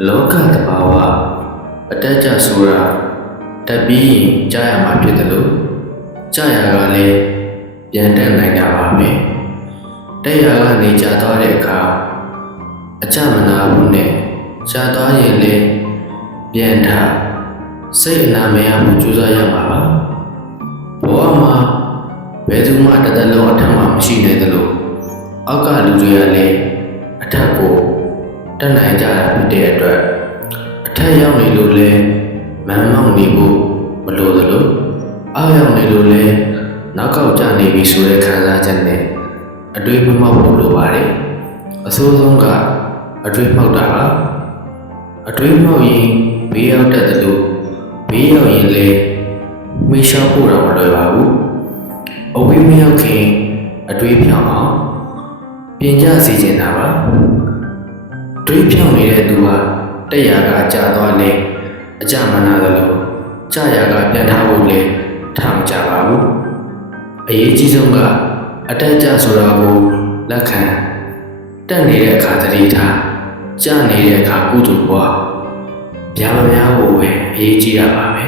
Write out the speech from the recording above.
လောကတဘာဝအတက်ကြဆိုတာတက်ပြီးရင်ကြားရမှာဖြစ်တယ်လို့ကြားရကလည်းပြန်တက်နိုင်တာပါပဲတက်ရကနေကြာသွားတဲ့အခါအကြမနာဘူးနဲ့ကြာသွားရင်လည်းပြန်ထစိတ်အနာမရမှုကြိုးစားရမှာပါဘဝမှာဘယ်သူမှတစ်သက်လုံးအထက်မှာမရှိနိုင်သလိုအောက်ကလူတွေကလည်းအထက်ကို တက်နိုင်ကြတာဖြစ်တဲ့အတွက်အထက်ရောက်နေလို့လည်းမမ်းမောက်နေဖို့မလိုသလိုအောက်ရောက်နေလို့လည်းနောက်ကောက်ကျနေပြီဆိုတဲ့ခံစားချက်နဲ့အတွေးမမောက်ဖို့လိုပါတယ်အဆိုးဆုံးကအတွေးမောက်တာပါအတွေးမောက်ရင်ဘေးရောက်တတ်တယ်လို့ဘေးရောက်ရင်လည်းမေးလျှောက်ဖို့တော့မလွယ်ပါဘူးအဝေးမရောက်ခင်အတွေးဖြောင်းအောင်ပြင်ကြစီချင်တာပါ တွေးဖြောင်းနေတဲ့သူဟာတက်ရာကကြာသွားလေအကြမနာသလိုကြာရာကပြန်ထားဖို့လည်းထားမကြပါဘူးအရေးကြီးဆုံးကအတက်ကြဆိုတာကိုလက်ခံတက်နေတဲ့အခါသတိထားကြာနေတဲ့အခါကုသိုလ်ပွားဗျာမများဖို့ပဲအရေးကြီးတာပါပဲ